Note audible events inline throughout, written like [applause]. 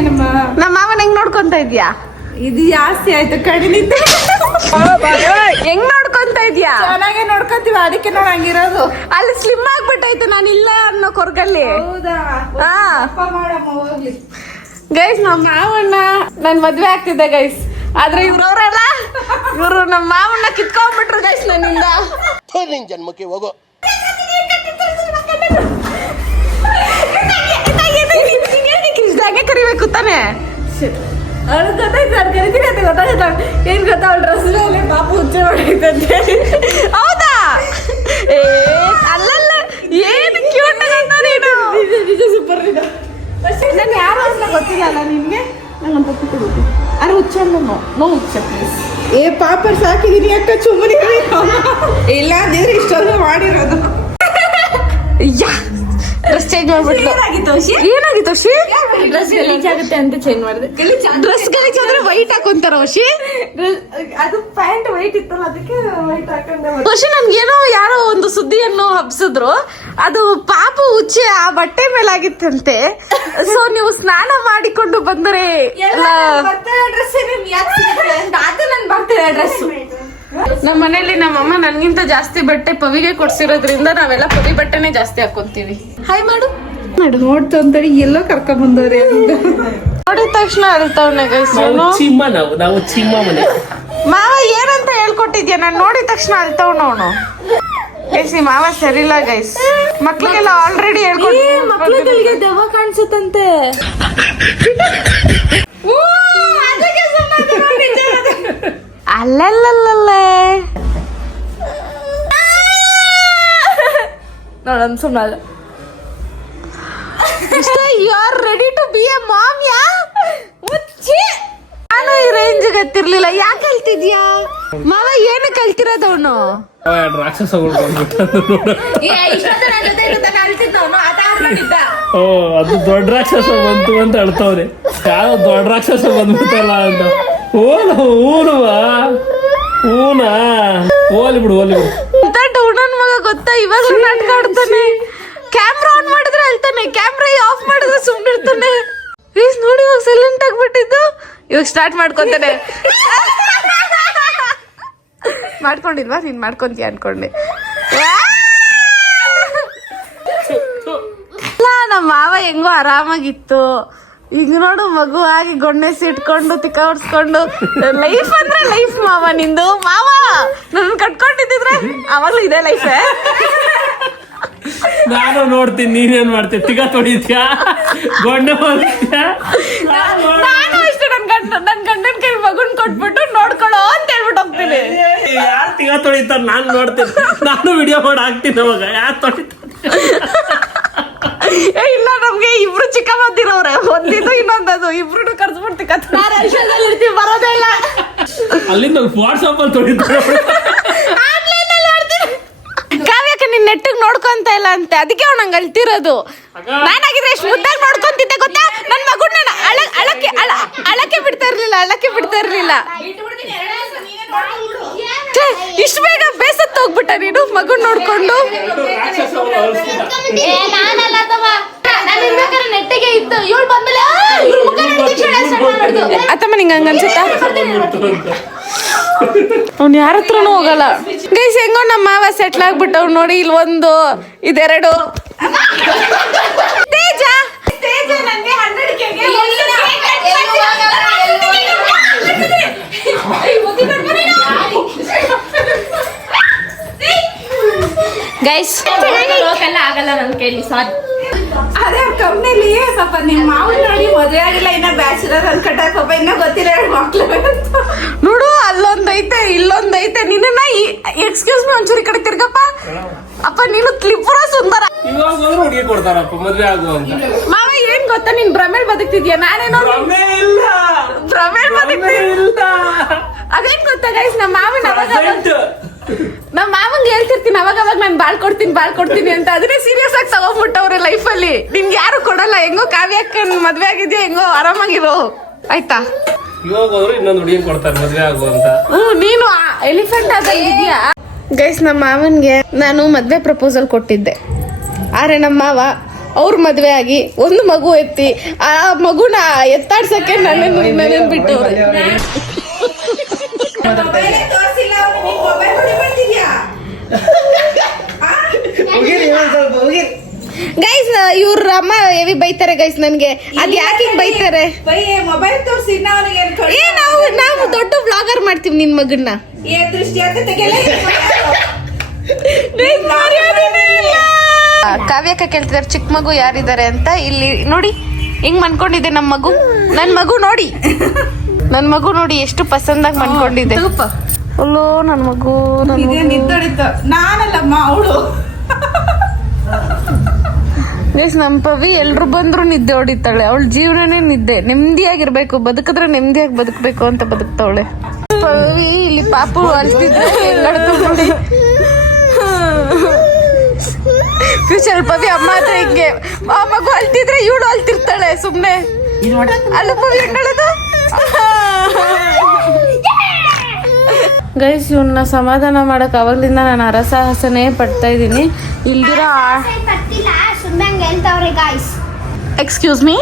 ನಮ್ಮ ಮಾವನ ಹೆಂಗ್ ನೋಡ್ಕೊಂತ ಇದ್ಯಾ? ಇದು ಜಾಸ್ತಿ ಆಯ್ತು ಕಡಿಮೆ ಹೆಂಗ್ ನೋಡ್ಕೊಂತ ಇದ್ಯಾ? ಚೆನ್ನಾಗೆ ನೋಡ್ಕೊಂತೀವಿ ಅದಕ್ಕೆ ನಾವ್ ಹಂಗಿರೋದು. ಅಲ್ಲಿ ಸ್ಲಿಮ್ ಆಗ್ಬಿಟ್ಟಾಯ್ತು ನಾನು ಇಲ್ಲ ಅನ್ನೋ ಕೊರ್ಗಲ್ಲಿ. ಹೌದಾ? ಹಾ. ಮಾಡಮ್ಮ ಹೋಗ್ಲಿ. ಗೈಸ್ ನಮ್ಮ ಮಾವಣ್ಣ ನನ್ ಮದ್ವೆ ಆಗ್ತಿದ್ದೆ ಗೈಸ್ ಆದ್ರೆ ಇವ್ರವ್ರಲ್ಲ ಇವ್ರು ನಮ್ಮ ಮಾವಣ್ಣ ಕಿತ್ಕೊಂಡ್ಬಿಟ್ರು ಗೈಸ್ ನನ್ನಿಂದ. ನಿನ್ ಜನ್ಮಕ್ಕೆ ಹೋಗೋ. ಕರಿಬೇಕು ತಾನೆ? ಅವ್ಳು ಗೊತ್ತಾಯ್ತು ನಾನು ಕರಿತೀನಿ ಅಂತ ಗೊತ್ತಾಯ್ತು ಏನ್ ಗೊತ್ತಾ ಅವಳ ಡ್ರೆಸ್ ಮೇಲೆ ಪಾಪ ಹುಚ್ಚೆ ಹೊಡೈತಂತೆ ಹೌದಾ? ಏ ಅಲ್ಲಲ್ಲ ಏನು ಕ್ಯೂಟ್ ನೀನು? ನಿಜ ನಿಜ ಸೂಪರ್ ಇದು ನಾನು ಯಾರು ಅಂತ ಗೊತ್ತಿಲ್ಲ ಅಲ್ಲ ನಿನ್ಗೆ ನಂಗೊಂದು ಅಂತ ಕೊಡು ಅರೆ ಹುಚ್ಚ ನೋ ನೋ ಹುಚ್ಚ. ಪ್ಲೀಸ್ ಏ ಪಾಪರ್ ಸಾಕಿದೀನಿ ಅಕ್ಕ ಚುಮ್ಮನಿ ಇಲ್ಲ ಅಂದಿದ್ರೆ ಇಷ್ಟೊಂದು ಮಾಡಿರೋದು. ಯಾ ಡ್ರೆಸ್ ಚೇಂಜ್ ಮಾಡ್ಬಿಟ್ಟು ಏನಾಗಿತ್ತು ಅಶಿ ಡ್ರೆಸ್ ಗಲೀಜ್ ಆಗುತ್ತೆ ಅಂತ ಚೇಂಜ್ ಮಾಡಿದೆ. ಡ್ರೆಸ್ ಗಲೀಜ್ ಆದ್ರೆ ವೈಟ್ ಹಾಕೊಂತಾರ ಅಶಿ ಅದು ಪ್ಯಾಂಟ್ ವೈಟ್ ಇತ್ತಲ್ಲ ಅದಕ್ಕೆ ವೈಟ್ ಹಾಕೊಂಡೆ ಖುಷಿ ಏನೋ ಯಾರೋ ಒಂದು ಸುದ್ದಿಯನ್ನು ಹಬ್ಸಿದ್ರು. ಅದು ಪಾಪು ಉಚ್ಚೆ ಆ ಬಟ್ಟೆ ಮೇಲಾಗಿತ್ತಂತೆ. ಸೊ ನೀವು ಸ್ನಾನ ಮಾಡಿಕೊಂಡು ಬಂದರೆ ಎಲ್ಲ ಡ್ರೆಸ್ ಅದು ನನ್ ಬರ್ತದೆ ಡ್ರೆಸ್ ನಮ್ಮ ಮನೇಲಿ ನಮ್ಮಅಮ್ಮ ನನ್ಗಿಂತ ಜಾಸ್ತಿ ಬಟ್ಟೆ ಪವಿಗೆ ಕೊಡ್ಸಿರೋದ್ರಿಂದ ನಾವೆಲ್ಲ ಪವಿ ಬಟ್ಟೆನೆ ಜಾಸ್ತಿ ಹಾಕೊಂತೀವಿ. ಹಾಯ್ ಮಾಡು. ಮಾಡು ನೋಡ್ತು ಅಂತೇಳಿ ಎಲ್ಲೋ ಕರ್ಕೊಂಡ್ ಬಂದವ್ರೆ ನೋಡಿದ ತಕ್ಷಣ ಅಳ್ತಾವನೆ ಗೈಸ್ ನಾವು ಚಿಮ್ಮ ನಾವು ನಾವು ಚಿಮ್ಮ ಮನೆ. ಮಾವ ಏನಂತ ಹೇಳ್ಕೊಟ್ಟಿದ್ಯಾ? ನಾನು ನೋಡಿದ ತಕ್ಷಣ ಅಳ್ತಾವ್ ಅವನು. ಮಾವ ಸರಿಲ್ಲ ಗೈಸ್ ಮಕ್ಳಿಗೆಲ್ಲ ಆಲ್ರೆಡಿ ಹೇಳ್ಕೊಟ್ಟು ಮಕ್ಳುಗಳಿಗೆ ದೆವ್ವ ಕಾಣಿಸುತ್ತಂತೆ. ಅಲ್ಲಲ್ಲಲ್ಲಲ್ಲ. ನೋಡಮ್ ಸುಮ್ಮನೆ ಇಷ್ಟ you are ready to be a mom ಯಾ? ಮುಚ್ಚಿ. ನಾನು ಈ ರೇಂಜ್ ಗೊತ್ತಿರ್ಲಿಲ್ಲ. ಯಾಕೆ ಕಲ್ತಿದ್ಯಾ? ಮಾವ ಏನು ಕಲ್ತಿರೋದವನು? ರಾಕ್ಷಸಗಳು ಓ ಅದು ದೊಡ್ಡ ರಾಕ್ಷಸ ಬಂತು ಅಂತ ಹೇಳ್ತಾವ್ರೆ ಯಾವ ದೊಡ್ಡ ರಾಕ್ಷಸ ಬಂದ್ಬಿಟ್ಟಲ್ಲ ಅಂತ. ಓನು ಊನುವಾ ಊನಾ? ಓಲಿ ಬಿಡು ಓಲಿ ಬಿಡು. ಇಂಥ ಡೌನನ್ ಮಗ ಗೊತ್ತಾ? ಇವಾಗ ನಾಟಕ ಆಡ್ತಾನೆ. ಕ್ಯಾಮ್ರಾ ಆನ್ ಮಾಡಿದ್ರೆ ಅಳ್ತಾನೆ. ಕ್ಯಾಮ್ರಾ ಆಫ್ ಮಾಡಿದ್ರೆ ಸುಮ್ಮನೆ ಇರ್ತಾನೆ ಪ್ಲೀಸ್ ನೋಡಿ ಇವಾಗ ಸೈಲೆಂಟ್ ಆಗ್ಬಿಟ್ಟಿದ್ದು ಇವಾಗ ಸ್ಟಾರ್ಟ್ ಮಾಡ್ಕೊತಾನೆ. ಮಾಡ್ಕೊಂಡಿಲ್ವಾ? ನೀನ್ ಮಾಡ್ಕೊಂತೀಯ ಅನ್ಕೊಂಡೆ. ನಮ್ಮ ಮಾವ ಹೆಂಗೋ ಆರಾಮಾಗಿತ್ತು. ಈಗ ನೋಡು ಮಗು ಆಗಿ ಗೊಣ್ಣೆಸಿ ಇಟ್ಕೊಂಡು ತಿಕ್ಕ ಹೊಡ್ಸ್ಕೊಂಡು. ಲೈಫ್ ಅಂದ್ರೆ ಲೈಫ್ ಮಾವ ನಿಂದು ಮಾವ. ನನ್ನ ಕಟ್ಕೊಂಡಿದ್ರೆ ಅವಾಗ್ಲೂ ಇದೆ ಲೈಫ್ ನಾನು ನೋಡ್ತೀನಿ ನೀನೇನ್ ಮಾಡ್ತೀನಿ ತಿಗ ತೊಡಿತ್ಯಾ ಗೊಂಡೆ ಹೋಗ್ತೀಯಾ ನಾನು ಅಷ್ಟೇ ನನ್ ಗಂಡ ನನ್ ಗಂಡನ ಕೈ ಮಗುನ್ ಕೊಟ್ಬಿಟ್ಟು ನೋಡ್ಕೊಳ್ಳೋ ಅಂತ ಹೇಳ್ಬಿಟ್ಟು ಹೋಗ್ತೀನಿ. ಯಾರು ತಿಗ ತೊಳಿತಾರ? ನಾನು ನೋಡ್ತೀನಿ. ನಾನು ವಿಡಿಯೋ ಮಾಡಿ ಹಾಕ್ತೀನಿ ಅವಾಗ. ಯಾರು ತೊಳಿತಾರೆ? ಇಲ್ಲ ನಮ್ಗೆ ಇಬ್ರು ಚಿಕ್ಕ ಬಂದಿರೋರೆ ಒಂದಿದ್ದು ಇನ್ನೊಂದದು ಇಬ್ರು ಕರ್ಸ್ಬಿಟ್ಟು ಇರ್ತೀವಿ ಬರೋದೇ ಇಲ್ಲ. ಅಲ್ಲಿಂದ ವಾಟ್ಸಪ್ ಅಲ್ಲಿ ತೊಳಿತಾರೆ ಕಾವ್ಯಕ್ಕ ನಿನ್ ನೆಟ್ಟಿಗೆ ನೋಡ್ಕೊಂತ ಇಲ್ಲ ಅಂತೆ. ಅದಕ್ಕೆ ಅವ್ನು ಹಂಗ ಅಳ್ತಿರೋದು. ನಾನಾಗಿದ್ರೆ ಎಷ್ಟು ಮುದ್ದಾಗಿ ನೋಡ್ಕೊಂತಿದ್ದೆ ಗೊತ್ತಾ? ನನ್ ಮಗುನ ಅಳ ಅಳಕ್ಕೆ ಅಳ ಅಳಕ್ಕೆ ಬಿಡ್ತಾ ಇರ್ಲಿಲ್ಲ ಅಳಕ್ಕೆ ಬಿಡ್ತಾ ಇರ್ಲಿಲ್ಲ. ಇಷ್ಟು ಬೇಗ ಬೇಸತ್ತು ಹೋಗ್ಬಿಟ್ಟ ನೀನು ಮಗು ನೋಡ್ಕೊಂಡು. ನೆಟ್ಟಿಗೆ ಇತ್ತು. ಇವಳು ಬಂದ್ಮೇಲೆ ಅತ್ತಮ್ಮ ನಿಂಗೆ ಹಂಗ ಅನ್ಸುತ್ತಾ? ಅವ್ನು ಯಾರ ಹತ್ರನೂ ಹೋಗಲ್ಲ. ಗೈಸ್ ಹೆಂಗೋ ನಮ್ಮ ಮಾವ ಸೆಟ್ಲ್ ಆಗ್ಬಿಟ್ಟವ್ ನೋಡಿ ಇಲ್ಲಿ ಒಂದು ಇದೆರಡು. ತೇಜ! ತೇಜ ನಂಗೆ ಹಂಡ್ರೆಡ್ ಗೈಸ್ ಆಗಲ್ಲ ಕೈಲಿ ಸಾರಿ ಅದೇ ಕಂಪ್ನಿಲಿ ಪಾಪ ನಿಮ್ ಮಾವನ್ ನೋಡಿ ಮದುವೆ ಆಗಿಲ್ಲ ಇನ್ನ ಬ್ಯಾಚುಲರ್ ಅನ್ಕಟ್ಟಾಕ ಪಾಪ ಇನ್ನ ಗೊತ್ತಿಲ್ಲ ಮಕ್ಳು. ನೋಡು ಅಲ್ಲೊಂದೈತೆ ಇಲ್ಲೊಂದೈತೆ. ನಿನ್ನ ಎಕ್ಸ್ಕ್ಯೂಸ್ ಮೀ ಒಂಚೂರಿ ಕಡೆ ತಿರ್ಗಪ್ಪ. ಅಪ್ಪ ನೀನು ತ್ರಿಪುರ ಸುಂದರ. ಇವಾಗ ಹೋದ್ರೆ ಹುಡುಗಿ ಕೊಡ್ತಾರಪ್ಪ ಮದ್ವೆ ಆಗು ಅಂತ. ಮಾವ ಏನ್ ಗೊತ್ತಾ ನೀನ್ ಭ್ರಮೇಲ್ ಬದುಕ್ತಿದ್ಯಾ? ನಾನೇನೋ ಭ್ರಮೇಲ್ ಭ್ರಮೆ ಬದುಕ್ತಿದ್ಯ? ಇಲ್ಲ ಅದೇನ್ ಗೊತ್ತಾ ಗೈಸ್ ನಮ್ಮ ಮಾವನ ಅವಾಗ. ನಮ್ಮ ಮಾವಂಗೆ ಹೇಳ್ತಿರ್ತೀನಿ ಅವಾಗ ಅವಾಗ ನಾನು ಬಾಳ್ ಕೊಡ್ತೀನಿ ಬಾಳ್ ಕೊಡ್ತೀನಿ ಅಂತ. ಅದನ್ನೇ ಸೀರಿಯಸ್ ಆಗಿ ತಗೊಂಡ್ಬಿಟ್ಟವ್ರೆ ಲೈಫಲ್ಲಿ ನಿಮ್ಗೆ ಯಾರು ಕೊಡಲ್ಲ ಹೆಂಗೋ ಕಾವ್ಯಕ್ಕ ಮದ್ವೆ ಆಗಿದ್ಯಾ ಹೆಂಗೋ ಆರಾಮಾಗಿರೋ. ಆಯ್ತಾ? ಇವಾಗ ಹೋದ್ರೆ ಇನ್ನೊಂದು ಹುಡುಗಿ ಕೊಡ್ತಾರೆ ಮದ್ವೆ ಆಗುವಂತ ಹ್ಮ್ ನೀನು ಎಲಿಫೆಂಟ್ ಆದ ಇದೆಯಾ? ಗೈಸ್ ನಮ್ಮ ಮಾವನ್ಗೆ ನಾನು ಮದ್ವೆ ಪ್ರಪೋಸಲ್ ಕೊಟ್ಟಿದ್ದೆ. ಆದ್ರೆ ನಮ್ಮ ಮಾವ ಅವ್ರ ಮದ್ವೆ ಆಗಿ ಒಂದು ಮಗು ಎತ್ತಿ ಆ ಮಗುನ ಎತ್ತಾಡ್ಸಕ್ಕೆ ನನ್ನ ಬಿಟ್ಟು ಬಿಟ್ಟವ್ರೆ ಮೊಬೈಲೇ ತೋರಿಸಿಲ್ಲ ಅವನಿಗೆ ಮೊಬೈಲ್ ನೋಡಿ ಬರ್ತಿದ್ಯಾ ಗೈಸ್ ಇವ್ರ ಅಮ್ಮ ಹೆವಿ ಬೈತಾರೆ ಗೈಸ್ ನನ್ಗೆ. ಅದ್ ಯಾಕೆ ಹಿಂಗ್ ಬೈತಾರೆ? ಮೊಬೈಲ್ ತೋರಿಸಿ ಏ ನಾವು ನಾವು ದೊಡ್ಡ ಬ್ಲಾಗರ್ ಮಾಡ್ತೀವಿ ನಿನ್ ಮಗನ್ನ. ಕಾವ್ಯಕ್ಕ ಕೇಳ್ತಿದಾರೆ ಚಿಕ್ಕ ಮಗು ಯಾರಿದ್ದಾರೆ ಅಂತ. ಇಲ್ಲಿ ನೋಡಿ ಹಿಂಗ್ ಮನ್ಕೊಂಡಿದೆ ನಮ್ ಮಗು? ನನ್ ಮಗು ನೋಡಿ. ನನ್ ಮಗು ನೋಡಿ ಎಷ್ಟು ಪಸಂದಾಗಿ ಮನ್ಕೊಂಡಿದೆ ಅಲ್ಲೋ ನನ್ನ ಮಗು ಇದೇ ನಾನಲ್ಲಮ್ಮ ಅವಳು. ಎಸ್ ನಮ್ ಪವಿ ಎಲ್ರು ಬಂದ್ರು ನಿದ್ದೆ ಹೊಡಿತಾಳೆ. ಅವಳ ಜೀವನನೇ ನಿದ್ದೆ. ನೆಮ್ಮದಿಯಾಗಿರ್ಬೇಕು ಬದುಕಿದ್ರೆ ನೆಮ್ಮದಿಯಾಗಿ ಬದುಕಬೇಕು ಅಂತ ಬದುಕ್ತಾವಳೆ. ಪವಿ ಇಲ್ಲಿ ಪಾಪು ಅಲ್ತಿದ್ರೆ ನೋಡಿ. ಫ್ಯೂಚರ್ ಪವಿ ಅಮ್ಮ ಹತ್ರ ಹಿಂಗೆ ಆ ಮಗು ಅಳ್ತಿದ್ರೆ ಇವಳು ಅಳ್ತಿರ್ತಾಳೆ ಸುಮ್ನೆ. ಅಲ್ಲ ಪವಿ ಹೆಂಗಳದು ಗೈಸ್ ಇವನ್ನ ಸಮಾಧಾನ ಮಾಡಕ್ ಅವಾಗ್ಲಿಂದ ನಾನು ಅರಸಾಹಸನೇ ಪಡ್ತಾ ಇದ್ದೀನಿ. ಇಲ್ದಿರೋ ಎಕ್ಸ್ಕ್ಯೂಸ್ ಮೀ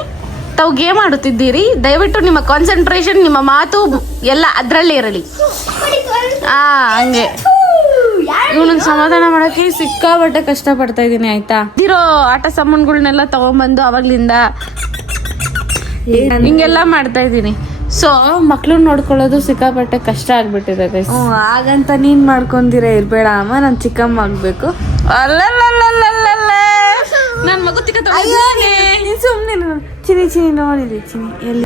ತಾವು ಗೇಮ್ ಆಡುತ್ತಿದ್ದೀರಿ? ದಯವಿಟ್ಟು ನಿಮ್ಮ ಕಾನ್ಸಂಟ್ರೇಷನ್ ನಿಮ್ಮ ಮಾತು ಎಲ್ಲ ಅದರಲ್ಲೇ ಇರಲಿ. ಆ ಹಂಗೆ. ಇವನನ್ನ ಸಮಾಧಾನ ಮಾಡಕ್ಕೆ ಸಿಕ್ಕಾಪಟ್ಟೆ ಕಷ್ಟ ಪಡ್ತಾ ಇದ್ದೀನಿ ಆಯ್ತಾ? ಇದಿರೋ ಆಟ ಸಾಮಾನುಗಳನ್ನೆಲ್ಲ ತಗೊಂಡ್ಬಂದು ಅವಾಗ್ಲಿಂದ ಹಿಂಗೆಲ್ಲ ಮಾಡ್ತಾ ಇದ್ದೀನಿ. ಸೊ ಮಕ್ಳು ನೋಡ್ಕೊಳ್ಳೋದು ಸಿಕ್ಕಾಪಟ್ಟೆ ಕಷ್ಟ ಆಗ್ಬಿಟ್ಟಿದೆ ಗೈಸ್ ಹಾಗಂತ ನೀನ್ ಮಾಡ್ಕೊಂಡಿರ ಇರ್ಬೇಡ ಅಮ್ಮ ನಾನ್ ಚಿಕ್ಕಮ್ಮ ಆಗ್ಬೇಕು. ನನ್ ಮಗು ತಿಕ್ಕ ಸುಮ್ನೆ. ಚಿನಿ ಚಿನಿ ನೋಡಿದೆ ಎಲ್ಲಿ?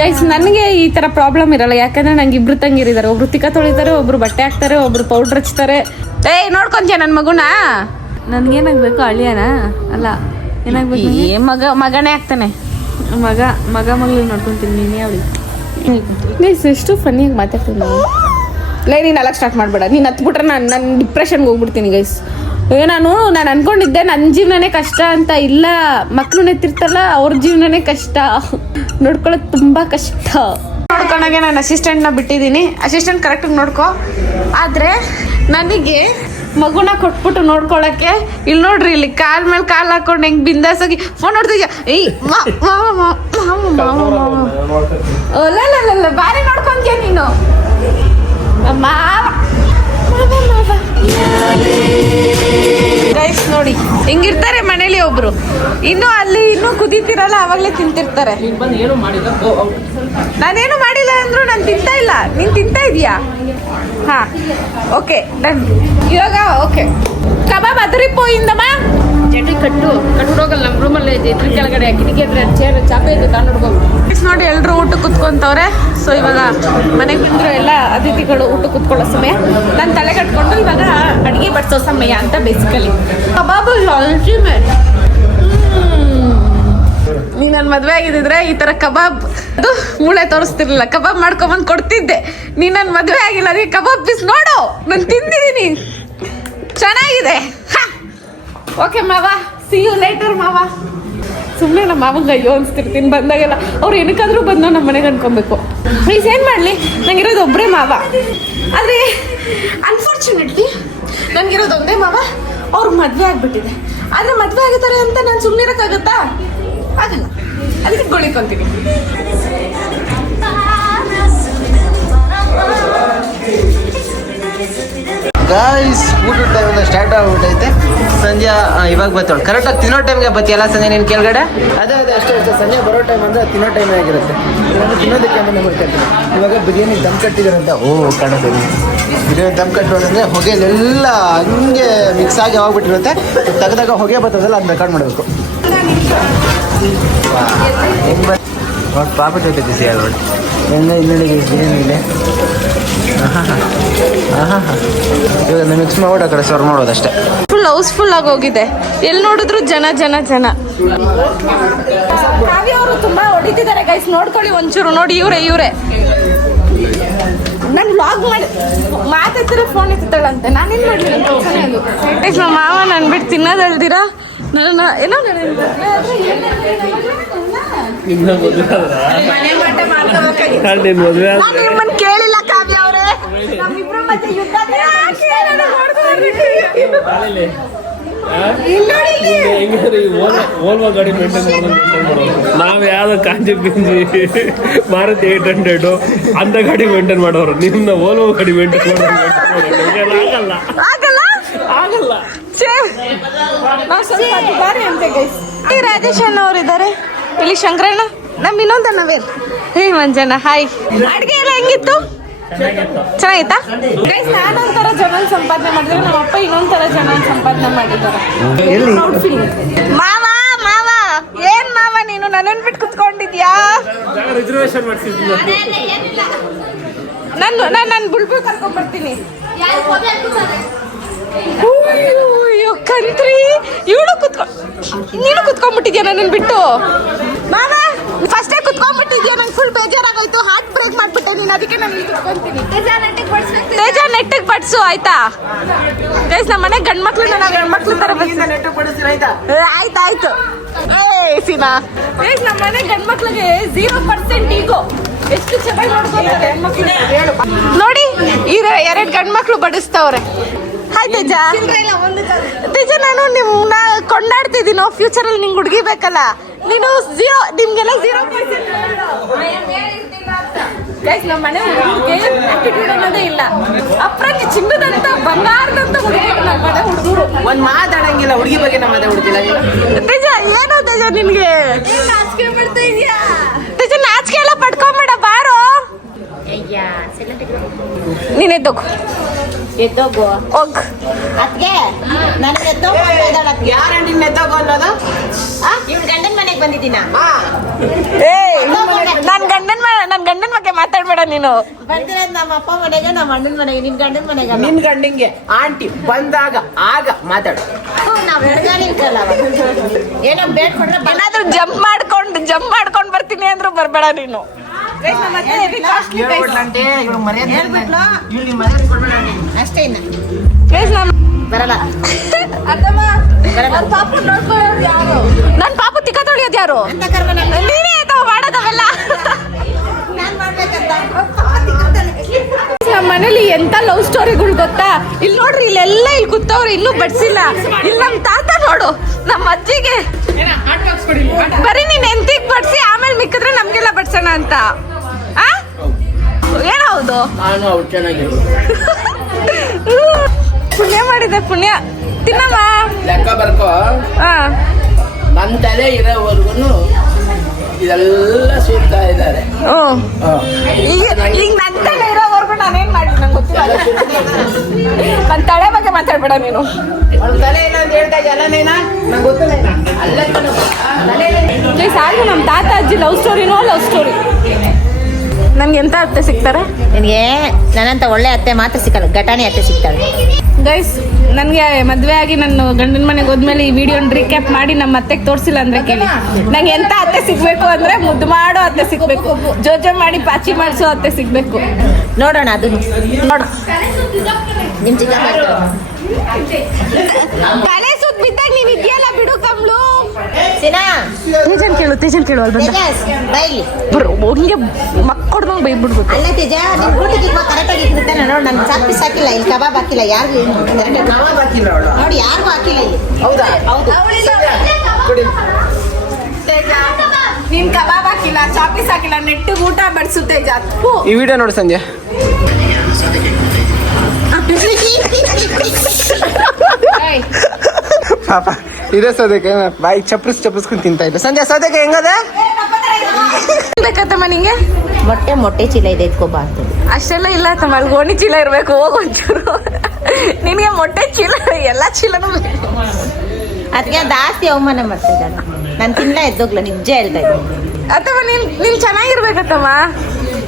ಗೈಸ್ ನನಗೆ ಈ ತರ ಪ್ರಾಬ್ಲಮ್ ಇರಲ್ಲ. ಯಾಕಂದ್ರೆ ನಂಗೆ ಇಬ್ರು ತಂಗಿರಿದ್ದಾರೆ ಒಬ್ರು ತಿಕ್ಕ ತೊಳಿತಾರೆ ಒಬ್ರು ಬಟ್ಟೆ ಹಾಕ್ತಾರೆ ಒಬ್ರು ಪೌಡರ್ ಹಚ್ತಾರೆ. ಏಯ್ ನೋಡ್ಕೊಂತೀಯ ನನ್ ಮಗುನ? ನನ್ಗೇನಾಗ್ಬೇಕು? ಅಳಿಯನ? ಅಲ್ಲ ಏನಾಗ್ಬೇಕು ಮಗ ಮಗನೇ ಆಗ್ತಾನೆ. ಮಗ ಮಗ ಮಗಳು ನೋಡ್ಕೊಂತೀನಿ, ನೀನೇ ಅವಳಿ ಗೈಸ್ ಎಷ್ಟು ಫನ್ನಿಯಾಗಿ ಮಾತಾಡ್ತೀನಿ ಲೇ, ನೀನು ಅಲಕ್ ಸ್ಟಾರ್ಟ್ ಮಾಡಬೇಡ. ನೀನು ಹತ್ಬಿಟ್ರೆ ನಾನು ನಾನು ಡಿಪ್ರೆಷನ್ಗೆ ಹೋಗ್ಬಿಡ್ತೀನಿ ಗೈಸ್ ನಾನು ನಾನು ಅನ್ಕೊಂಡಿದ್ದೆ ನನ್ನ ಜೀವನನೇ ಕಷ್ಟ ಅಂತ. ಇಲ್ಲ, ಮಕ್ಳು ನೆತ್ತಿರ್ತಲ್ಲ ಅವ್ರ ಜೀವನನೇ ಕಷ್ಟ. ನೋಡ್ಕೊಳ್ಳೋದು ತುಂಬಾ ಕಷ್ಟ. ನೋಡ್ಕೊಳಗೆ ನಾನು ಅಸಿಸ್ಟೆಂಟ್ನ ಬಿಟ್ಟಿದ್ದೀನಿ. ಅಸಿಸ್ಟೆಂಟ್ ಕರೆಕ್ಟಾಗಿ ನೋಡ್ಕೊ. ಆದರೆ, ನನಗೆ ಮಗುನ ಕೊಟ್ಬಿಟ್ಟು ನೋಡ್ಕೊಳಕ್ಕೆ ಇಲ್ಲಿ ನೋಡ್ರಿ ಇಲ್ಲಿ ಕಾಲ್ ಮೇಲೆ ಕಾಲ್ ಹಾಕೊಂಡು ಹೆಂಗ್ ಬಿಂದಾಸಾಗಿ ಫೋನ್ ನೋಡ್ತಿದ್ಯಾ ಏಯ್ ಬಾರಿ ನೋಡ್ಕೊಂತೀಯ ನೀನು ಗೈಸ್ ನೋಡಿ ಹಿಂಗಿರ್ತಾರೆ ಮನೇಲಿ ಒಬ್ರು ಇನ್ನು ಅಲ್ಲಿ ಇನ್ನೂ ಕುದೀತಿರಲ್ಲ ಅವಾಗ್ಲೇ ತಿಂತಿರ್ತಾರೆ ನಾನೇನು ಮಾಡಿಲ್ಲ ಅಂದ್ರು ನಾನು ತಿಂತಾ ಇಲ್ಲ ನೀನ್ ತಿಂತಾ ಇದೀಯಾ ಹಾ ಓಕೆ ಡನ್. ಇವಾಗ ಓಕೆ. ಕಬಾಬ್ ಅದರಿ ಪೋಯಿಂದಮ್ಮ ಜಡ್ಡಿ ಕಟ್ಟು ಕಟ್ಬಿಡೋಗಲ್ಲ ನಮ್ಮ ರೂಮಲ್ಲಿ ಇದ್ರ ಕೆಳಗಡೆ ಕಿಟಕಿ ಹತ್ರ ಚೇರ್ ಚಾಪೆ ಇದೆ ತಗೊಂಡು Guys, ನೋಡಿ ಎಲ್ಲರೂ ಊಟ ಕುತ್ಕೊಂತವ್ರೆ. ಸೊ ಇವಾಗ ಮನೆಗೆ ಬಂದಿರೋ ಎಲ್ಲ ಅತಿಥಿಗಳು ಊಟ ಕುತ್ಕೊಳ್ಳೋ ಸಮಯ. ನಾನು ತಲೆ ಕಟ್ಕೊಂಡು ಇವಾಗ ಅಡುಗೆ ಬಡಿಸೋ ಸಮಯ ಅಂತ ಬೇಸಿಕಲಿ ಕಬಾಬು ಅಲ್ಟಿಮೇಟ್ ನೀ ನನ್ನ ಮದುವೆ ಆಗಿದ್ದಿದ್ರೆ ಈ ಥರ ಕಬಾಬ್ ಅದು ಮೂಳೆ ತೋರಿಸ್ತಿರ್ಲಿಲ್ಲ. ಕಬಾಬ್ ಮಾಡ್ಕೊಂಬಂದು ಕೊಡ್ತಿದ್ದೆ. ನೀ ನನ್ನ ಮದುವೆ ಆಗಿಲ್ಲ ಅದಕ್ಕೆ ಕಬಾಬ್ ಪೀಸ್ ನೋಡು. ನಾನು ತಿಂದಿದ್ದೀನಿ ಚೆನ್ನಾಗಿದೆ. ಓಕೆ ಮಾವ. ಸಿ ಯು ಲೇಟರ್ ಮಾವ. ಸುಮ್ಮನೆ ನಮ್ಮ ಮಾವಂಗ ಅಯ್ಯೋ ಅನ್ಸ್ತಿರ್ತೀನಿ. ಬಂದಾಗೆಲ್ಲ ಅವ್ರು ಏನಕ್ಕಾದ್ರೂ ಬಂದು ನಮ್ಮ ಮನೆಗೆ ಅನ್ಕೊಬೇಕು. ಪ್ಲೀಸ್ ಏನು ಮಾಡಲಿ? ನಂಗಿರೋದು ಒಬ್ಬರೇ ಮಾವ. ಆದರೆ ಅನ್ಫಾರ್ಚುನೇಟ್ಲಿ ನನಗಿರೋದು ಒಂದೇ ಮಾವ. ಅವ್ರ ಮದುವೆ ಆಗಿಬಿಟ್ಟಿದೆ. ಆದರೆ ಮದುವೆ ಆಗಿದ್ದಾರೆ ಅಂತ ನಾನು ಸುಮ್ಮನೆ ಇರೋಕ್ಕಾಗತ್ತಾ ಆಗಲ್ಲ ಅದಕ್ಕೆ ಗೊಳಿಕೊಂತೀನಿ ಗಾಯ್ಸ್ ಊಟದ ಟೈಮ್ ಸ್ಟಾರ್ಟ್ ಆಗ್ಬಿಟ್ಟೈತೆ. ಸಂಜೆ ಇವಾಗ ಬರ್ತಾಳೆ ಕರೆಕ್ಟಾಗಿ ತಿನ್ನೋ ಟೈಮ್ಗೆ ಬತ್ತಿಯಲ್ಲ ಸಂಜೆ ನೀನು ಕೆಳಗಡೆ? ಅದೇ ಅದೇ ಅಷ್ಟೇ ಅಷ್ಟೇ. ಸಂಜೆ ಬರೋ ಟೈಮ್ ಅಂದ್ರೆ ತಿನ್ನೋ ಟೈಮ್ ಆಗಿರುತ್ತೆ. ಇವಾಗ ತಿನ್ನೋದಕ್ಕೆ ಅಂತ. ಬರ್ಕೊಳ್ತೀನಿ ಇವಾಗ ಬಿರಿಯಾನಿ ದಮ್ ಕಟ್ಟಿದಾರಂತ ಓ ಕಾಣುತ್ತೆ ಬಿರಿಯಾನಿ ದಮ್ ಕಟ್ಟಿರೋದಂದ್ರೆ ಹೊಗೆಲೆಲ್ಲ ಹಂಗೆ ಮಿಕ್ಸ್ ಆಗಿ ಹೋಗ್ಬಿಟ್ಟಿರುತ್ತೆ ತೆಗೆದಾಗ ಹೊಗೆ ಬರ್ತದಲ್ಲ ಅದನ್ನ ರೆಕಾರ್ಡ್ ಮಾಡಬೇಕು. ನೋಡಿ ಪಾಪ ಜೊತೆ ಬಿಸಿ ನೋಡಿ. ಹೆಂಗೆ ಇನ್ನೊಂದು ಬಿರಿಯಾನಿ ಇದೆ ಇವಾಗ ಮಿಕ್ಸ್ ಮಾಡ್ಬಿಟ್ಟು ಆ ಕಡೆ ಸರ್ವ್ ಮಾಡೋದಷ್ಟೇ ಫುಲ್ ಹೌಸ್ಫುಲ್ ಆಗಿ ಹೋಗಿದೆ. ಎಲ್ಲಿ ನೋಡಿದ್ರು ಜನ ಜನ ಜನ. ಕಾವ್ಯ ಅವರು ತುಂಬಾ ಹೊಡಿತಿದ್ದಾರೆ ಗೈಸ್ ನೋಡ್ಕೊಳ್ಳಿ ಒಂಚೂರು. ನೋಡಿ, ಇವರೇ, ಇವ್ರೆ. ನಾನು ವ್ಲಾಗ್ ಮಾಡಿ ಮಾತಾಡ್ತಿರೋ ಫೋನ್ ಎತ್ತಾಳಂತೆ ನಾನೇನ್ ಗೈಸ್ ನಮ್ಮ ಮಾವ ನಾನು ಬಿಟ್ಟು ತಿನ್ನೋದಲ್ದಿರಾ ನನ್ನ ನನ್ನ ಮದ್ವೆ ನಿಮ್ಮನ್ನ ಕೇಳಿಲ್ಲ ಕಾವ್ಯ ಅವರೇ. ನಮ್ಮಿಬ್ರ ಯುದ್ಧ ಈ ಓಲ್ವಾ ಓಲ್ವಾ ಗಾಡಿ ಮೇಂಟೈನ್ ಮಾಡೋದು ನಾವು ಯಾವ್ದೋ ಕಾಂಜಿ ಪಿಂಜಿ ಮಾರುತಿ ಏಟ್ ಹಂಡ್ರೆಡು ಅಂತ ಗಾಡಿ ಮೇಂಟೈನ್ ಮಾಡೋರು. ನಿಮ್ಮನ್ನ ಓಲ್ವಾ ಗಾಡಿ ಮೇಂಟೈನ್ ಮಾಡೋರು ಆಗಲ್ಲ ಛೇ. ನಾವ್ ಸ್ವಲ್ಪ ದುಬಾರಿ ಅಂತೆ ಗೈಸ್ ಈ ರಾಜೇಶ್ ಅಣ್ಣವ್ರು ಇದ್ದಾರೆ ಇಲ್ಲಿ ಶಂಕರಣ್ಣ ನಮ್ ಇನ್ನೊಂದು ಅಣ್ಣವೇರ್ ಹೇ ಮಂಜಣ್ಣ ಹಾಯ್ ಅಡ್ಗೆ ಎಲ್ಲ ಹೆಂಗಿತ್ತು? ಚೆನ್ನಾಗಿತ್ತಾ? ಗೈಸ್ ನಾನೊಂಥರ ಜನ ಸಂಪಾದನೆ ಮಾಡಿದ್ರೆ ನಮ್ಮ ಅಪ್ಪ ಇನ್ನೊಂಥರ ಜನ ಸಂಪಾದನೆ ಮಾಡಿದ್ದಾರೆ. ಮಾವ ಮಾವ ಏನ್ ಮಾವ ನೀನು ನನ್ನನ್ ಬಿಟ್ಟು ಕುತ್ಕೊಂಡಿದ್ಯಾ? ನಾನು ನಾನು ನನ್ನ ಬುಲ್ಬುಲ್ ಕರ್ಕೊಂಡ್ ಬರ್ತೀನಿ. ಅಯ್ಯೋ ಕಂತ್ರಿ ಇವಳು ಕುತ್ಕೊ ನೀನು ಕುತ್ಕೊಂಡ್ಬಿಟ್ಟಿದ್ಯಾ ನನ್ನ ಬಿಟ್ಟು? ಮಾಮ ಫಸ್ಟೇ ಕುತ್ಕೊಂಡ್ಬಿಟ್ಟಿದ್ಯಾ? ನಂಗೆ ಫುಲ್ ಬೇಜಾರಾಗೋಯ್ತು. ಹಾರ್ಟ್ ಬ್ರೇಕ್ ಮಾಡ್ಬಿಟ್ಟೆ ನೀನು. ಅದಕ್ಕೆ ನಾನು ಇಲ್ಲಿ ಕುತ್ಕೊಂತೀನಿ. ತೇಜ ನೆಟ್ಟಿಗೆ ಬಡ್ಸು ಆಯ್ತಾ? ಗೈಸ್ ನಮ್ಮ ಮನೆ ಗಂಡ್ ಮಕ್ಳು ನಾನು ಗಂಡ್ ಮಕ್ಳು ತರ ಆಯ್ತಾಯ್ತು ಏ ಸೀಮಾ. ಗೈಸ್ ನಮ್ಮ ಮನೆ ಗಂಡ್ ಮಕ್ಳಿಗೆ ಜೀರೋ ಪರ್ಸೆಂಟ್ ಈಗೋ ಎಷ್ಟು ಚೆನ್ನಾಗಿ ನೋಡ್ಕೊಂತಾರೆ ನೋಡಿ ಈ ಎರಡು ಗಂಡ್ ಮಕ್ಳು ಬಡಿಸ್ತವ್ರೆ. ಹಾಯ್ ತೇಜ. ತೇಜ ನಾನು ನಿಮ್ನ ಕೊಂಡಾಡ್ತಿದ್ದೀನೋ. ಫ್ಯೂಚರ್ ಅಲ್ಲಿ ನಿಂಗೆ ಹುಡುಗಿ ಬೇಕಲ್ಲ. ನೀನು ಝೀರೋ ನಿಮ್ಗೆಲ್ಲ ಝೀರೋ ಗೈಸ್ ನಮ್ಮ ಮನೆ ಹುಡುಗರಿಗೆ ಆಟಿಟ್ಯೂಡ್ ಅನ್ನೋದೇ ಇಲ್ಲ. ಅಪ್ರಾಗಿ ಚಿನ್ನದಂತ ಬಂಗಾರದಂತ ಹುಡುಗಿ ನಮ್ಮ ಮನೆ ಹುಡುಗರು. ಒಂದ್ ಮಾತಾಡಂಗಿಲ್ಲ ಹುಡುಗಿ ಬಗ್ಗೆ ನಮ್ಮ ಮಾತಾಡ್ಬಿಡ್ತಿಲ್ಲ ನೀನು. ತೇಜ ಏನೋ ತೇಜ ನಿನ್ಗೆ? ನಾಚಿಕೆ ಮಾಡ್ತಾ ಇದೀಯಾ ತೇಜ ನಾಚಿಕೆ ಎಲ್ಲ ಪಡ್ಕೊಂಬೇಡ ಬಾರೋ. ನೀನೆ ಎದ್ದೋಗು ಎದ್ದೋಗು. ಹೋಗ್. ಅದ್ಗೆ ನನಗೆ ಎದ್ದೋಗು ಯಾರ ನಿನ್ನ ಎದ್ದೋಗು ಅನ್ನೋದು? ಇವ್ರ ಗಂಡನ ಮನೆಗೆ ಬಂದಿದ್ದೀನ? ಏ ನನ್ ಗಂಡನ್ ಮ- ನನ್ ಗಂಡನ್ ಬಗ್ಗೆ ಮಾತಾಡ್ಬೇಡ ನೀನು. ಬಂದಿರೋದು ನಮ್ಮ ಅಪ್ಪ ಮನೆಗೆ ನಮ್ಮ ಅಣ್ಣನ ಮನೆಗೆ ನಿನ್ನ ಗಂಡನ ಮನೆಗೆ? ನಿನ್ ಗಂಡಿಂಗೆ ಆಂಟಿ ಬಂದಾಗ ಆಗ ಮಾತಾಡು. ನಾವ್ ಎಡಗಾಲಿ ಇರ್ತಲ್ಲ ಏನೋ ಬೇಡ ಕೊಡ್ರೆ ಬಲ ಏನಾದ್ರೂ ಜಂಪ್ ಮಾಡ್ಕೊಂಡು ಜಂಪ್ ಮಾಡ್ಕೊಂಡ್ ಬರ್ತೀನಿ ಅಂದ್ರೂ ಬರ್ಬೇಡ ನೀನು. ಅಷ್ಟೇ ಇನ್ನ. ಬರಲ್ಲ. ನನ್ ಪಾಪು ತಿಕ್ಕ ತೊಳಿಯೋದು ಯಾರು? ನೀನೇ ಮಾಡೋದವೆಲ್ಲ? ನಾನ್ ಮಾಡ್ಬೇಕಂತ? ನಮ್ಮ ಮನೇಲಿ ಎಂತ ಲವ್ ಸ್ಟೋರಿಗಳು ಗೊತ್ತಾ? ಇಲ್ಲಿ ನೋಡ್ರಿ ಇಲ್ಲೆಲ್ಲ ಇಲ್ಲಿ ಕೂತವ್ರು ಇನ್ನೂ ಬಡ್ಸಿಲ್ಲ. ಇಲ್ಲಿ ನಮ್ ತಾತ ನೋಡು ನಮ್ಮ ಅಜ್ಜಿಗೆ. ಬರೀ ನೀನ್ ಎಂತಿಗ್ ಬಡ್ಸಿ ಆಮೇಲೆ ಮಿಕ್ಕಿದ್ರೆ ನಮ್ಗೆಲ್ಲ ಬಡ್ಸೋಣ ಅಂತ. ಹೌದು. ನಾನು ಅವ್ರು ಚೆನ್ನಾಗಿರು [laughs] ಪುಣ್ಯ ಮಾಡಿದೆ ಪುಣ್ಯ. ತಿನ್ನಮ್ಮ. ಲೆಕ್ಕ ಬರ್ಕೋ. ಹಾ. ನನ್ನ ತಲೆ ಇರೋವರೆಗೂ ಇದೆಲ್ಲ ಸುತ್ತಾ ಇದ್ದಾರೆ. ಹ್ಮ್ ಈಗ ಈಗ ನನ್ನ ತಲೆ ಇರೋವರೆಗೂ ನಾನೇನ್ ಮಾಡಿ ನಂಗೆ ಗೊತ್ತಿಲ್ಲ. ನನ್ನ ತಲೆ ಬಗ್ಗೆ ಮಾತಾಡ್ಬೇಡ ನೀನು. ಅವ್ಳ ತಲೆ ಇಲ್ಲ ಅಂತ ಹೇಳ್ತಾ ಇದೆಯಲ್ಲ ನೀನ ನಂಗೆ ಗೊತ್ತಿಲ್ಲ. ಅಲ್ಲೇ. ಗೈಸ್ ಆಗ ನಮ್ಮ ತಾತ ಅಜ್ಜಿ ಲವ್ ಸ್ಟೋರಿನೋ ಲವ್ ಸ್ಟೋರಿ? ನನ್ಗೆ ಎಂತ ಅತ್ತೆ ಸಿಗ್ತಾರೆ? ನಿನಗೆ ನನ್ನಂತ ಒಳ್ಳೆ ಅತ್ತೆ ಮಾತ್ರ ಸಿಕ್ಕಲ್ಲ ಘಟನೆ ಅತ್ತೆ ಸಿಗ್ತಾಳೆ. ಗೈಸ್ ನನಗೆ ಮದುವೆ ಆಗಿ ನಾನು ಗಂಡನ ಮನೆಗೆ ಹೋದ್ಮೇಲೆ ಈ ವಿಡಿಯೋನ ರೀಕ್ಯಾಪ್ ಮಾಡಿ ನಮ್ಮ ಅತ್ತೆಗೆ ತೋರಿಸಿಲ್ಲ ಅಂದ್ರೆ ಕೇಳಿ. ನಂಗೆ ಎಂತ ಅತ್ತೆ ಸಿಗ್ಬೇಕು ಅಂದ್ರೆ ಮುದ್ದು ಮಾಡೋ ಅತ್ತೆ ಸಿಗ್ಬೇಕು. ಜೋಜೆ ಮಾಡಿ ಪಾಚಿ ಮಾಡಿಸೋ ಅತ್ತೆ ಸಿಗ್ಬೇಕು. ನೋಡೋಣ ಅದು. ನೋಡು ನಿಮ್ ಚಿಕ್ಕ ತಲೆ ಸುತ್ತ ಬಿದ್ದಾಗ ನೀವು ಇದೆಯಲ್ಲ ಬಿಡು ಕಮ್ಳು ಸಿನಾ ತೇಜನ್ ಕೇಳು ತೇಜನ್ ಕೇಳು ಅಲ್ಲಿ ಬಂದ ಬರೋ ಹಂಗೆ ಮಕ್ಕಳ್ದಂಗೆ ಬೈದ್ಬಿಡ್ಬೇಕು. ಅಲ್ಲ ತೇಜ ನಿನ್ ಊಟಕ್ಕೆ ಕರೆಕ್ಟಾಗಿ ಇಟ್ಟಿರ್ತಾನೆ ನೋಡು ನನ್ನ ಸಾಕ್ ಪೀಸ್ ಹಾಕಿಲ್ಲ ಇಲ್ಲಿ ಕಬಾಬ್ ಹಾಕಿಲ್ಲ ಯಾರು ಕಬಾಬ್ ಹಾಕಿಲ್ಲ ಅವಳು. ನೋಡಿ ಯಾರಿಗೂ ಹಾಕಿಲ್ಲ ಇಲ್ಲಿ. ಹೌದಾ? ಹೌದು. ನೀನ್ ಕಬಾಬ್ ಹಾಕಿಲ್ಲ ಚಾಪೀಸ್ ಹಾಕಿಲ್ಲ ನೆಟ್ಟು ಊಟ ಬಡಿಸು ತೇಜ. ಥು. ಈ ವಿಡಿಯೋ ನೋಡಿ ಸಂಧ್ಯಾ. ಪಾಪ. ಇದೇ ಸದ್ಯಕ್ಕೆ ಬಾಯಿ ಚಪ್ರಿಸ್ ಚಪ್ರಿಸ್ಕೊಂಡು ತಿಂತಾ ಇಲ್ಲ ಸಂಜೆ ಸದ್ಯಕ್ಕೆ ಹೆಂಗದೆ? ಬೇಕತ್ತಮ್ಮ ನಿಂಗೆ? ಮೊಟ್ಟೆ ಮೊಟ್ಟೆ ಚೀಲ ಇದೆ ಇಟ್ಕೋಬಾರ್ದು ಅಷ್ಟೆಲ್ಲ ಇಲ್ಲ ತಮ್ಮ ಅಲ್ಲಿ ಗೋಣಿ ಚೀಲ ಇರ್ಬೇಕು ಹೋಗ್ ಒಂಚೂರು. ನಿನಗೆ ಮೊಟ್ಟೆ ಚೀಲ ಎಲ್ಲ ಚೀಲನೂ. ಅದಕ್ಕೆ ಜಾಸ್ತಿ ಅವಮಾನ ಮಾಡ್ತಾ ಇದ್ದಾಳೆ ನಾನು ತಿನ್ನ ಎದ್ದೋಗ್ಲ ನಿಜ ಹೇಳ್ತಾ ಇದ್ದೀನಿ ಅಥವಾ ನೀನ್ ನೀನ್ ಚೆನ್ನಾಗಿರ್ಬೇಕತ್ತಮ್ಮ.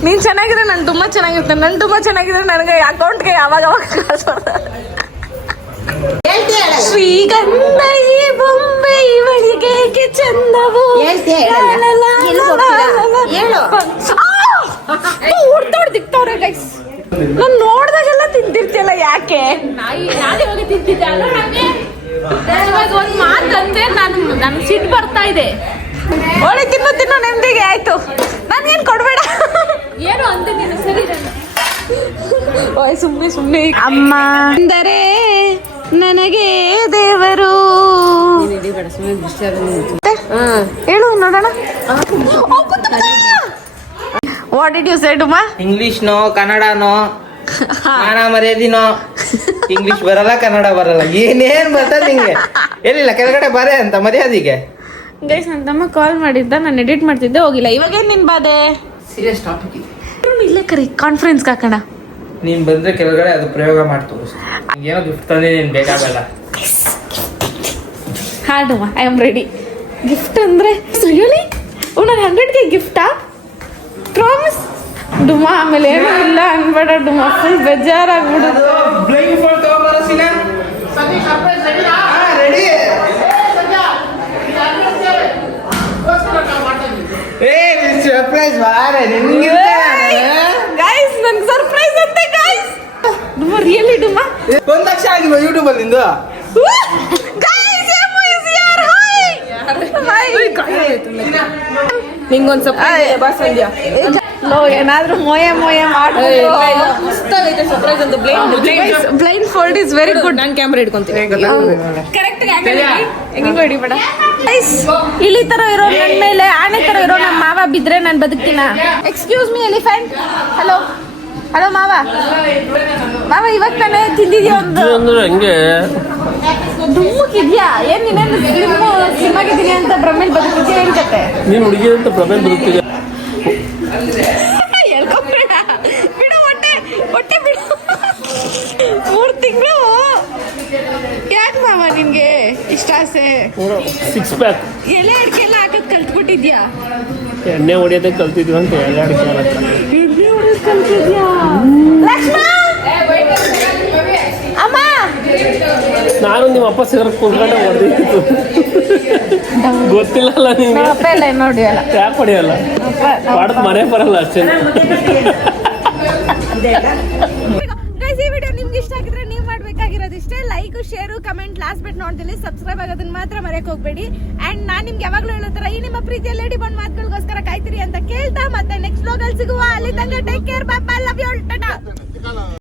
ನೀನ್ ಚೆನ್ನಾಗಿದ್ರೆ ನಾನು ತುಂಬಾ ಚೆನ್ನಾಗಿರ್ತೇನೆ ನನ್ ತುಂಬಾ ಚೆನ್ನಾಗಿದ್ರೆ ನನಗೆ ಅಕೌಂಟ್ಗೆ ಯಾವಾಗ ಅವಾಗ ಕಾಸು ಬರ್ತದೆ. ಶ್ರೀಗಂಧ ಈ ಬೊಂಬೆ ಇವಳಿಗೆ ಚಂದವು? ದಿಕ್ತವ್ರೆ ಗೈಸ್ ನಾನು ನೋಡ್ದಾಗೆಲ್ಲ ತಿಂತಿರ್ತಿಯಲ್ಲ ಯಾಕೆ? ಒಂದ್ ಮಾತಂದ್ರೆ ನಾನು ನನ್ ಸಿಟ್ಟು ಬರ್ತಾ ಇದೆ. ಒಳ್ಳೆ ತಿನ್ನು ತಿನ್ನು ನೆಮ್ಮದಿಗೆ ಆಯ್ತು. ನನ್ಗೇನ್ ಕೊಡ್ಬೇಡ. ಏನು ಅಂತ ನೀನು ಸರಿ ಓಯ್ ಸುಮ್ಮನೆ ಸುಮ್ಮನೆ ಅಮ್ಮ. ಅಂದರೆ ನನಗೆ ದೇವರು. ಹೇಳು ನೋಡೋಣ. ವಾಟ್ ಡಿಡ್ ಯು ಸೇ ಮಾ ಇಂಗ್ಲಿಷ್ ನೋ ಕನ್ನಡ ನೋ ಮಾನ ಮರ್ಯಾದಿನೋ? ಇಂಗ್ಲಿಷ್ ಬರಲ್ಲ ಕನ್ನಡ ಬರಲ್ಲ. ಏನೇನ್ ಬರ್ತದೆ ನಿಂಗೆ? ಎಲ್ಲಿಲ್ಲ ಕೆಳಗಡೆ ಬರೇ ಅಂತ ಮರ್ಯಾದಿಗೆ? ಗೈಸ್ ನನ್ನ ತಮ್ಮ ಕಾಲ್ ಮಾಡಿದ್ದ ನಾನು ಎಡಿಟ್ ಮಾಡ್ತಿದ್ದೆ ಹೋಗಿಲ್ಲ. ಇವಾಗ ಏನ್ ನಿನ್ ಬಾದೆ ಸೀರಿಯಸ್ ಟಾಪಿಕ್ ಇದೆ. ಇಲ್ಲೇ ಕರಿ ಕಾನ್ಫರೆನ್ಸ್ ಹಾಕೋಣ. ನೀನ್ ಬಂದ್ರೆ ಕೆಳಗಡೆ ಅದು ಪ್ರಯೋಗ ಮಾಡಿ ತೋರಿಸ್ತೀನಿ ಏನೋ ಗಿಫ್ಟ್ ತಂದೆ ನೀನ್ ಬೇಕಾಗಲ್ಲ. ಹಾ ಡುಮಾ ಐ ಆಮ್ ರೆಡಿ ಗಿಫ್ಟ್ ಅಂದ್ರೆ ರಿಯಲಿ ಓ ನಾನು ಹಂಡ್ರೆಡ್ಗೆ ಗಿಫ್ಟಾ ಪ್ರಾಮಿಸ್ ಡುಮಾ ಆಮೇಲೆ ಏನೂ ಇಲ್ಲ ಅನ್ಬೇಡ ಡುಮಾ ಫುಲ್ ಬೇಜಾರಾಗ್ಬಿಡುದು ಏ ಸರ್ಪ್ರೈಸ್ ಬಾರೆ ನಿನ್ಗೆ ಗೈಸ್ ನನ್ಗೆ ಸರ್ಪ್ರೈಸ್ ಅಂತೆ ಗೈಸ್ ಡುಮಾ ರಿಯಲಿ ಡುಮಾ ಒಂದ್ ಲಕ್ಷ ಆಗಿಲ್ವ ಯೂಟ್ಯೂಬ್ ಅಲ್ಲಿ ನಿಂದು? Guys M is here hi ನಿಂಗೊಂದ್ ಸ್ವಲ್ಪ ಬಾ ಸಂಧ್ಯಾ. ಲೋ ಏನಾದ್ರೂ ಮೋಯ ಮೋಯ ಮಾಡ್ಬಿಟ್ಟು ಸರ್ಪ್ರೈಸ್ ಅಂತ. Blade blindfold is very good ನಾನು ಕ್ಯಾಮ್ರಾ ಇಟ್ಕೊಂತೀನಿ ಕರೆಕ್ಟ್ ಹೆಂಗೋ ತರ ಇರೋ ನನ್ ಮೇಲೆ ಆನೆ ತರ ಇರೋ ನಮ್ಮ ಮಾವ ಬಿದ್ರೆ ನಾನು ಬದುಕ್ತೀನ? Excuse me elephant hello hello ಮಾವ. ಮಾವ ಇವಾಗ ತಾನೇ ತಿಂದಿದ್ಯಾ ಒಂದು ಅಂದ್ರೆ ಹಂಗೆ? ದುಮ್ಮಕ್ಕಿದ್ಯಾ ಏನ್ ನೀನೇನು ಸ್ಲಿಮ್ ಸ್ಲಿಮ್ ಆಗಿದ್ದೀನಿ ಅಂತ ಭ್ರಮೇಲ್ ಬದುಕಿದ್ಯಾ ಏನ್ ಕತೆ? ನೀನು ಹುಡುಗಿ ಅಂತ ಹೇಳ್ಕೊಬೇಡ [laughs] ಬಿಡು ಹೊಟ್ಟೆ ಹೊಟ್ಟೆ ಬಿಡು. ಮೂರು ತಿಂಗಳು. ಯಾಕೆ ಮಾವ ನಿನ್ಗೆ ಇಷ್ಟ ಆಸೆ? ಸಿಕ್ಸ್ ಪ್ಯಾಕ್ ಎಲೆ ಅಡಿಕೆ ಎಲ್ಲ ಹಾಕೋದ್ ಕಲ್ತ್ಬಿಟ್ಟಿದ್ಯಾ? ಎಣ್ಣೆ ಹೊಡಿಯೋದೇ ಕಲ್ತಿದ್ವಿ ಅಂತ ಎಲ್ಲ ಅಡಿಕೆ ನಾನು ನಿಮ್ಮ ಅಪ್ಪ ಸೇರ್ ಕುತ್ಕೊಂಡೆ ಹೊಡೆದಿತ್ತು ಗೊತ್ತಿಲ್ಲಲ್ಲ ನಿಮಗೆ. ಅಪ್ಪ ನೋಡಿ ಅಲ್ಲ ಯಾಕೆ ಹೊಡಿಯಲ್ಲ? ಮಾಡದ್ ಮನೆ ಬರಲ್ಲ ಅಷ್ಟೇ. ಗೈಸ್ ಈ ವಿಡಿಯೋ ನಿಮ್ಗೆ ಇಷ್ಟ ಆಗಿದ್ರೆ ನೀವು ಮಾಡ್ಬೇಕಾಗಿರೋದು ಇಷ್ಟೇ. Like share comment last bit ನೋಡ್ತೀನಿ ಸಬ್ಸ್ಕ್ರೈಬ್ ಆಗೋದನ್ನ ಮಾತ್ರ ಮರೆಯಕ್ ಹೋಗ್ಬೇಡಿ. ಅಂಡ್ ನಾನು ನಿಮ್ಗೆ ಯಾವಾಗಲೂ ಹೇಳೋ ತರ ಈ ನಿಮ್ಮ ಪ್ರೀತಿಯ ಲೇಡಿ ಬಂದ್ ಮಾತುಗಳಿಗೋಸ್ಕರ ಕಾಯ್ತೀರಿ ಅಂತ ಕೇಳ್ತಾ ಮತ್ತೆ ನೆಕ್ಸ್ಟ್ ಬ್ಲಾಗ್ ಸಿಗುವ. ಅಲ್ಲಿ ತನಕ take care bye love you Tata